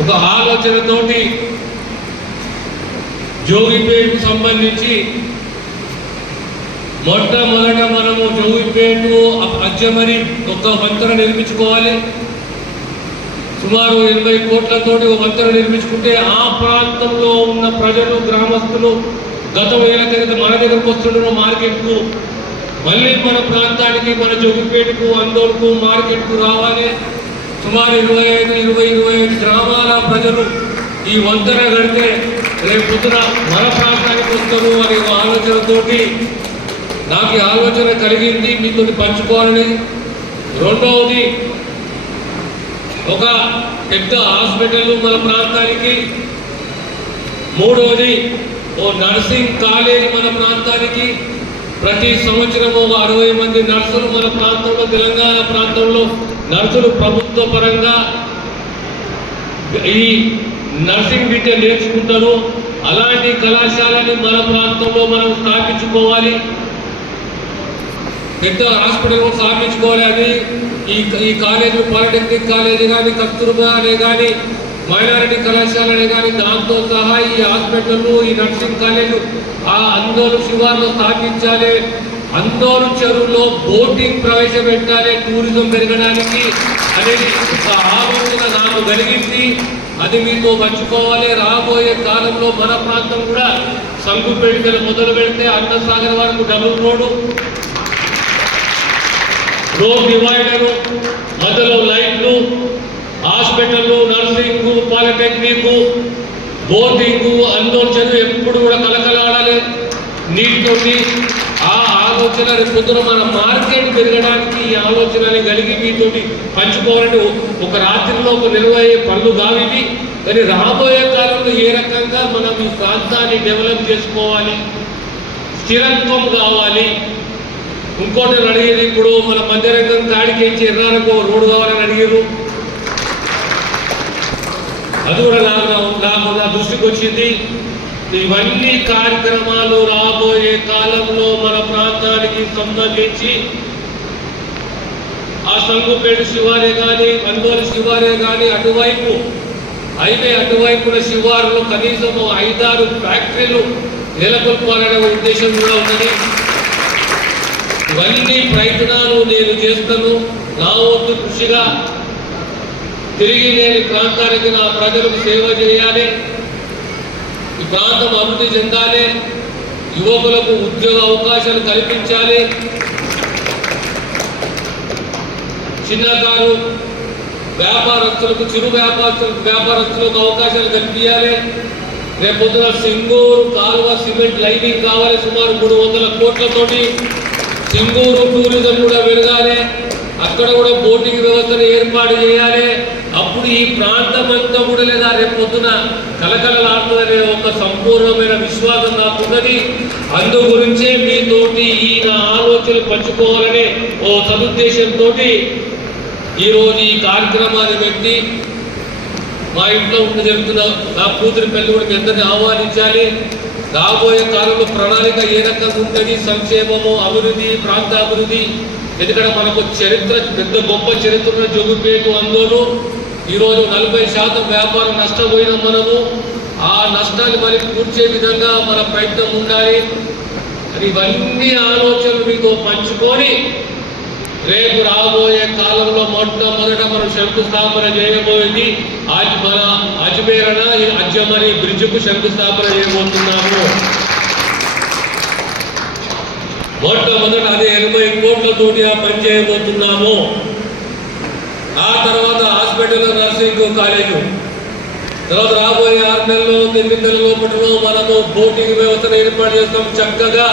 ఒక ఆలోచనతోటి జోగిపేటకు సంబంధించి మొట్టమొదట మనము జోగిపేట అజ్జమరి ఒక వంతెన నిర్మించుకోవాలి. సుమారు 80 కోట్లతోటి ఒక వంతెన నిర్మించుకుంటే ఆ ప్రాంతంలో ఉన్న ప్రజలు గ్రామస్తులు గతం ఏళ్ళ క్రితం మన దగ్గరకు వస్తుండ్రు మార్కెట్కు, మళ్ళీ మన ప్రాంతానికి మన జోగిపేటకు అందోళకు మార్కెట్కు రావాలి. సుమారు 25 గ్రామాల ప్రజలు ఈ వంతెన కడితే రేపు పొద్దున మన ప్రాంతానికి వస్తారు అనే ఆలోచనతోటి నాకు ఈ ఆలోచన కలిగింది, మీతో పంచుకోవాలని. రెండవది, ఒక పెద్ద హాస్పిటల్ మన ప్రాంతానికి. మూడవది, ఓ నర్సింగ్ కాలేజ్ మన ప్రాంతానికి. ప్రతి సంవత్సరం ఒక 60 మంది నర్సులు మన ప్రాంతంలో, తెలంగాణ ప్రాంతంలో నర్సులు ప్రభుత్వ పరంగా ఈ నర్సింగ్ విద్య నేర్చుకుంటారు. అలాంటి కళాశాలని మన ప్రాంతంలో మనం స్థాపించుకోవాలి, పెద్ద హాస్పిటల్ స్థాపించుకోవాలి. అది ఈ కాలేజీలు పాలిటెక్నిక్ కాలేజీ కానీ, కస్తూర్బా అనే కానీ, మైనారిటీ కళాశాలనే కానీ, దాంతో సహా ఈ హాస్పిటళ్ళు, ఈ నర్సింగ్ కాలేజీలు ఆ అందోలు శివార్లో స్థాపించాలి. అందోలు చెరువులో బోటింగ్ ప్రవేశపెట్టాలి టూరిజం పెరగడానికి అనేది ఒక ఆలోచన నాకు కలిగింది. అది మీతో పంచుకోవాలి. రాబోయే కాలంలో మన ప్రాంతం కూడా సంగుపేట మొదలు పెడితే అన్నసాగర్ వరకు డబుల్ రోడ్ డివైడరు, మధ్యలో లైట్లు, hospital, nursing, polytechnic, boating, Andole చెరువు ఎప్పుడు కూడా కలకలాడాలి నీటితోటి. ఆ ఆలోచన పొద్దున మన మార్కెట్ పెరగడానికి ఈ ఆలోచనని కలిగి మీతోటి పంచుకోవాలంటే ఒక రాత్రిలో ఒక నిల్వయ్యే పనులు కావివి. కానీ రాబోయే కాలంలో ఏ రకంగా మనం ఈ ప్రాంతాన్ని డెవలప్ చేసుకోవాలి, స్థిరత్వం కావాలి. ఇంకోటి అడిగేది, ఇప్పుడు మన మధ్యరంగం కాడికేంచి ఎర్రాలకు రోడ్డు కావాలని అడిగారు. అది కూడా నాకు నా దృష్టికి వచ్చింది. ఇవన్నీ కార్యక్రమాలు రాబోయే కాలంలో మన ప్రాంతానికి సంబంధించి ఆ సంగుపేట శివారే కానీ, అందోలు శివారే కానీ, అటువైపు హైవే అటువైపున శివారులో కనీసం 5-6 ఫ్యాక్టరీలు నెలకొల్పాలనే ఉద్దేశం కూడా ఉన్నది. ఇవన్నీ ప్రయత్నాలు నేను చేస్తాను. నా వంతు కృషిగా తిరిగి నేను ప్రాంతానికి, నా ప్రజలకు సేవ చేయాలి. ఈ ప్రాంతం అభివృద్ధి చెందాలి, యువకులకు ఉద్యోగ అవకాశాలు కల్పించాలి, చిన్నకారు వ్యాపారస్తులకు, చిరు వ్యాపారస్తులకు అవకాశాలు కల్పించాలి. రేపొద్దున సింగూరు కాలువ సిమెంట్ లైనింగ్ కావాలి. సుమారు 300 కోట్లతోటి సింగూరు టూరిజం కూడా పెరగాలి. అక్కడ కూడా బోటింగ్ వ్యవస్థను ఏర్పాటు చేయాలి. అప్పుడు ఈ ప్రాంతం అంతా కూడా లేదా రేపు పొద్దున కలకలలాడుతుందనే ఒక సంపూర్ణమైన విశ్వాసం నాకున్నది. అందు గురించే మీతోటి ఈ నా ఆలోచనలు పంచుకోవాలనే ఓ సదుద్దేశంతో ఈరోజు ఈ కార్యక్రమాన్ని పెట్టి మా ఇంట్లో జరుగుతున్న నా కూతురి పెళ్లి కూడా అందరినీ ఆహ్వానించాలి. రాబోయే కాలంలో ప్రణాళిక ఏ రకంగా ఉంటుంది, సంక్షేమము, అభివృద్ధి, ప్రాంత అభివృద్ధి. ఎందుకంటే మనకు చరిత్ర, పెద్ద గొప్ప చరిత్ర జోగిపేట అందోలు. ఈరోజు 40% వ్యాపారం నష్టపోయిన మనము ఆ నష్టాన్ని మరి కూర్చే విధంగా మన ప్రయత్నం ఉండాలి. అని ఇవన్నీ ఆలోచనలు మీతో పంచుకొని రేపు రాబోయే కాలంలో మొట్టమొదట మనం శంకుస్థాపన చేయబోయేది మన అజ్మేరణ అజ్జమరి బ్రిడ్జ్కు శంకుస్థాపన చేయబోతున్నాము. మొట్టమొదట అదే 80 కోట్లతోటి ఆ పని చేయబోతున్నాము. ఆ తర్వాత హాస్పిటల్, నర్సింగ్ కాలేజు, తర్వాత రాబోయే 6 నెలల్లో 8 నెలల లోపల మనము బోటింగ్ వ్యవస్థను ఏర్పాటు చేస్తాం. చక్కగా